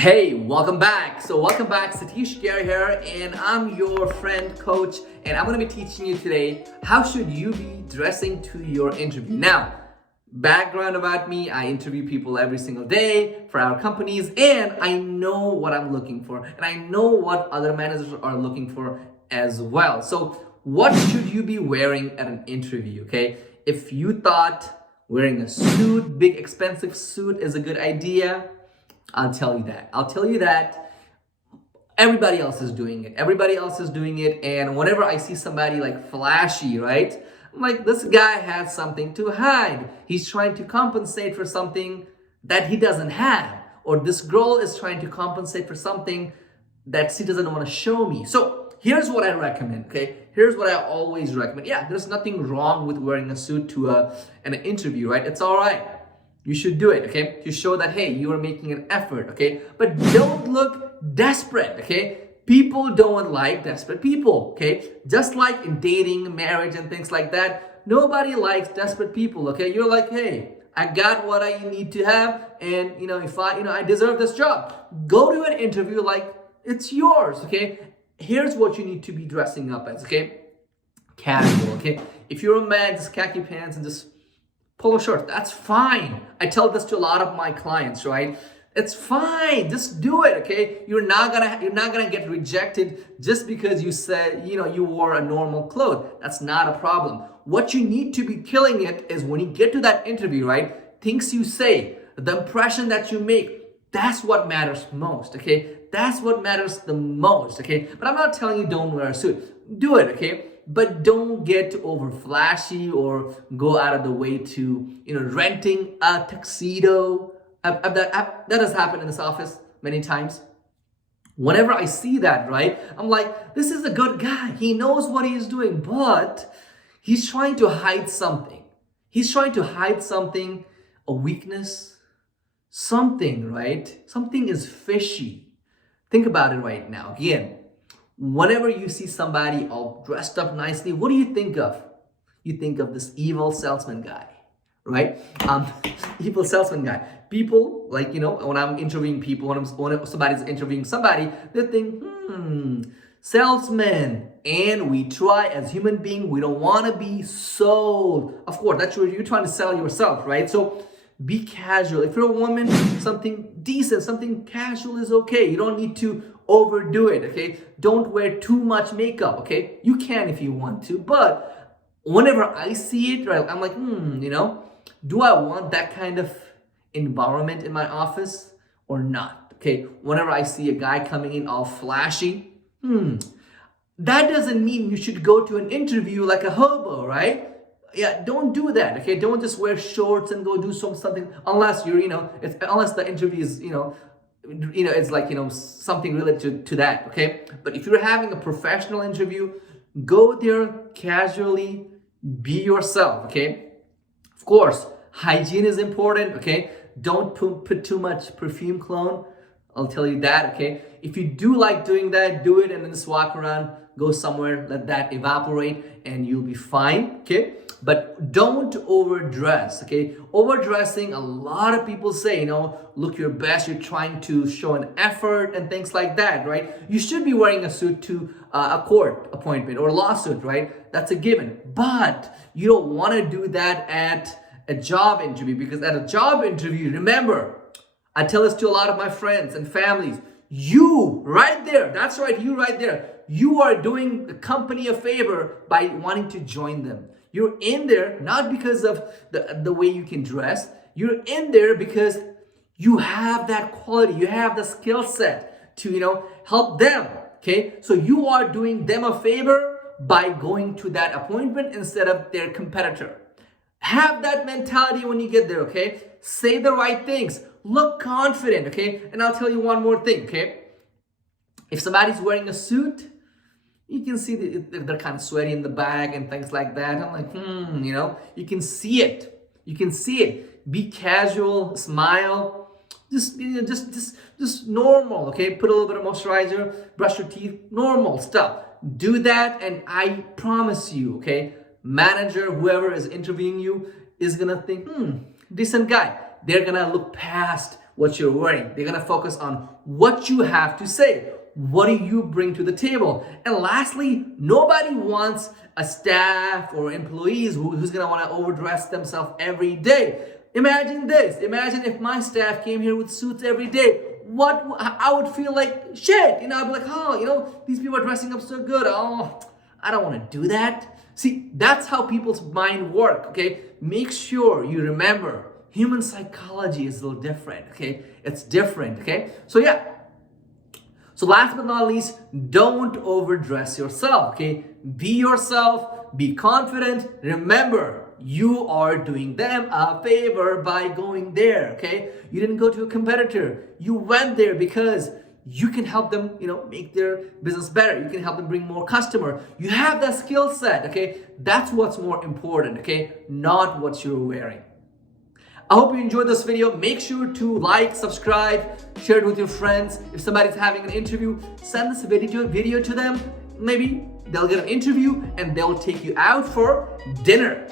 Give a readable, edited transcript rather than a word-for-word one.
Hey, welcome back. Welcome back. Satish Gary here, and I'm your friend, coach, and I'm going to be teaching you today how should you be dressing to your interview. Now, background about me, I interview people every single day for our companies, and I know what I'm looking for, and I know what other managers are looking for as well. So, what should you be wearing at an interview? Okay, if you thought wearing a suit, big expensive suit, is a good idea, I'll tell you that. Everybody else is doing it. And whenever I see somebody like flashy, right? I'm like, this guy has something to hide. He's trying to compensate for something that he doesn't have. Or this girl is trying to compensate for something that she doesn't want to show me. So here's what I recommend, okay? Here's what I always recommend. Yeah, there's nothing wrong with wearing a suit to an interview, right? It's all right. You should do it, okay? To show that, hey, you are making an effort, okay? But don't look desperate, okay? People don't like desperate people, okay? Just like in dating, marriage, and things like that, nobody likes desperate people, okay? You're like, hey, I got what I need to have, and if I deserve this job. Go to an interview like it's yours, okay? Here's what you need to be dressing up as, okay? Casual, okay? If you're a man, just khaki pants and just polo shirt, that's fine. I tell this to a lot of my clients, right? It's fine. Just do it, okay? You're not gonna get rejected just because you said, you wore a normal clothes. That's not a problem. What you need to be killing it is when you get to that interview, right? Things you say, the impression that you make, that's what matters most, okay? That's what matters the most, okay? But I'm not telling you don't wear a suit. Do it, okay? But don't get over flashy or go out of the way to, renting a tuxedo. That has happened in this office many times. Whenever I see that, right, I'm like, this is a good guy. He knows what he's doing, but he's trying to hide something. He's trying to hide something, a weakness, something, right? Something is fishy. Think about it right now. Again, whenever you see somebody all dressed up nicely, what do you think of? You think of this evil salesman guy, right? Evil salesman guy. People, like, when I'm interviewing people, when somebody's interviewing somebody, they think, salesman. And we try as human beings, we don't want to be sold. Of course, that's what you're trying to sell yourself, right? So be casual. If you're a woman, something decent, something casual is okay. You don't need to overdo it, okay? Don't wear too much makeup, okay? You can if you want to, but whenever I see it, right, I'm like, do I want that kind of environment in my office or not? Okay, whenever I see a guy coming in all flashy, that doesn't mean you should go to an interview like a hobo, right? Yeah, don't do that, okay? Don't just wear shorts and go do something unless you're, unless the interview is, it's like, something related to that, okay? But if you're having a professional interview, go there casually, be yourself, okay? Of course, hygiene is important, okay? Don't put too much perfume cologne. I'll tell you that, okay? If you do like doing that, do it and then just walk around, go somewhere, let that evaporate, and you'll be fine, okay? But don't overdress, okay? Overdressing, a lot of people say, look your best, you're trying to show an effort and things like that, right? You should be wearing a suit to a court appointment or a lawsuit, right? That's a given. But you don't want to do that at a job interview, because at a job interview, remember, I tell this to a lot of my friends and families, you right there, that's right, you right there, you are doing the company a favor by wanting to join them. You're in there not because of the way you can dress. You're in there because you have that quality. You have the skill set to, help them, okay? So you are doing them a favor by going to that appointment instead of their competitor. Have that mentality when you get there, okay? Say the right things. Look confident, okay? And I'll tell you one more thing, okay? If somebody's wearing a suit, you can see they're kind of sweaty in the back and things like that. I'm like, you can see it. You can see it. Be casual, smile, just normal, okay? Put a little bit of moisturizer, brush your teeth, normal stuff. Do that, and I promise you, okay, manager, whoever is interviewing you, is gonna think, decent guy. They're gonna look past what you're wearing. They're gonna focus on what you have to say. What do you bring to the table? And lastly, nobody wants a staff or employees who's gonna wanna overdress themselves every day. Imagine this. Imagine if my staff came here with suits every day. I would feel like shit. I'd be like, oh, these people are dressing up so good. Oh, I don't want to do that. See, that's how people's mind work, okay? Make sure you remember human psychology is a little different, okay? It's different, okay? So last but not least, don't overdress yourself, okay? Be yourself, be confident. Remember, you are doing them a favor by going there, okay? You didn't go to a competitor. You went there because you can help them, make their business better. You can help them bring more customer. You have that skill set, okay? That's what's more important, okay? Not what you're wearing. I hope you enjoyed this video. Make sure to like, subscribe, share it with your friends. If somebody's having an interview, send this video to them. Maybe they'll get an interview and they'll take you out for dinner.